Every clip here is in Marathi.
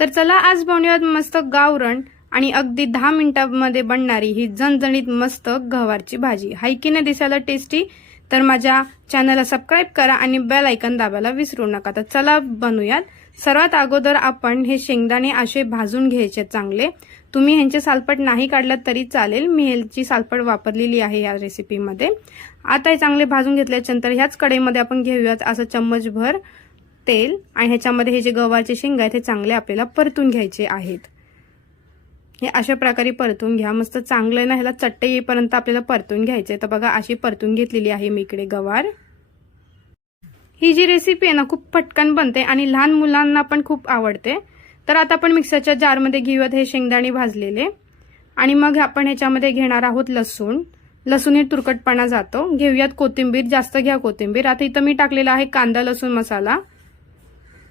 तर चला आज बनवूयात मस्त गावरण आणि अगदी 10 मिनिटांमध्ये बनणारी ही झणझणीत मस्त गवारची भाजी। हाय की नाही दिसायला टेस्टी। तर माझ्या चॅनलला सबस्क्राइब करा आणि बेल आयकॉन दाबायला विसरू नका। तर चला बनवूयात। सर्वात अगोदर आपण हे शेंगदाणे असे भाजून घ्यायचे चांगले। तुम्ही ह्यांचे सालपट नाही काढलात तरी चालेल, मी ह्याची सालपट वापरलेली आहे या रेसिपीमध्ये। आता हे चांगले भाजून घेतल्यानंतर ह्याच कढईमध्ये आपण घेऊयात असं चम्मचभर तेल आणि ह्याच्यामध्ये हे जे गवारचे शेंगा आहेत हे चांगले आपल्याला परतून घ्यायचे आहेत। हे अशा प्रकारे परतून घ्या, मस्त चांगलं ना ह्याला चट्टे येईपर्यंत आपल्याला परतून घ्यायचे। तर बघा अशी परतून घेतलेली आहे मी इकडे गवार। ही जी रेसिपी आहे ना खूप पटकन बनते आणि लहान मुलांना पण खूप आवडते। तर आता आपण मिक्सरच्या जारमध्ये घेऊयात हे शेंगदाणे भाजलेले आणि मग आपण ह्याच्यामध्ये घेणार आहोत लसूण। लसूण हे तुरकटपणा जातो। घेऊयात कोथिंबीर, जास्त घ्या कोथिंबीर। आता इथं मी टाकलेला आहे कांदा लसूण मसाला।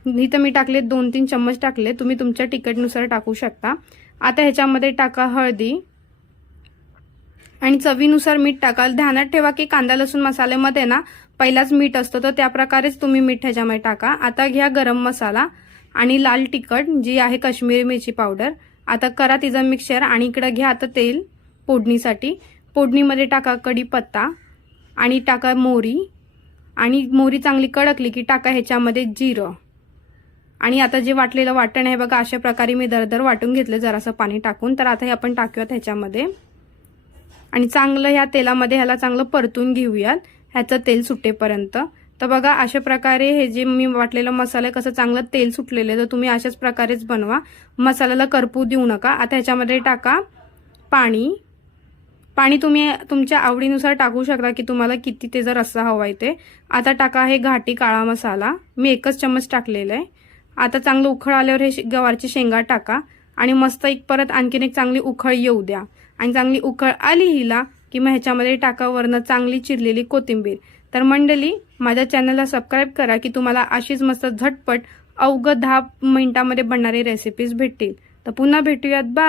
इथं मी टाकले 2-3 चम्मच टाकले, तुम्ही तुमच्या तिखटनुसार टाकू शकता। आता ह्याच्यामध्ये टाका हळदी आणि चवीनुसार मीठ टाका। ध्यानात ठेवा की कांदा लसूण मसाल्यामध्ये ना पहिलाच मीठ असतं, तर त्या प्रकारेच तुम्ही मीठ ह्याच्यामध्ये टाका। आता घ्या गरम मसाला आणि लाल तिखट जी आहे काश्मीरी मिरची पावडर। आता करा तिचं मिक्सचर आणि इकडे घ्या आता तेल फोडणीसाठी। फोडणीमध्ये टाका कढीपत्ता आणि टाका मोहरी आणि मोहरी चांगली कडकली की टाका ह्याच्यामध्ये जिरं आणि आता जे वाटलेलं वाटण आहे बघा अशा प्रकारे मी दरदर वाटून घेतलं जरासं पाणी टाकून। तर आता हे आपण टाकूयात ह्याच्यामध्ये आणि चांगलं ह्या तेलामध्ये ह्याला चांगलं परतून घेऊयात ह्याचं तेल सुटेपर्यंत। तर बघा अशा प्रकारे हे जे मी वाटलेलं मसाला कसं चांगलं तेल सुटलेलं, तर तुम्ही अशाच प्रकारेच बनवा, मसाल्याला करपू देऊ नका। आता ह्याच्यामध्ये टाका पाणी। पाणी तुम्ही तुमच्या आवडीनुसार टाकू शकता की तुम्हाला किती त्याचा रस्सा हवाय ते। आता टाका हे घाटी काळा मसाला, मी 1 चम्मच टाकलेला आहे। आता चांगलं उखळ आल्यावर हे गवारची शेंगा टाका आणि मस्त परत आणखीन एक चांगली उखळ येऊ द्या आणि चांगली उखळ आली हिला की मग ह्याच्यामध्ये टाका वरनं चांगली चिरलेली कोथिंबीर। तर मंडळी माझ्या चॅनलला सबस्क्राइब करा की तुम्हाला अशीच मस्त झटपट अवघं 10 मिनिटांमध्ये बनणारी रेसिपीज भेटतील। तर पुन्हा भेटूयात, बाय।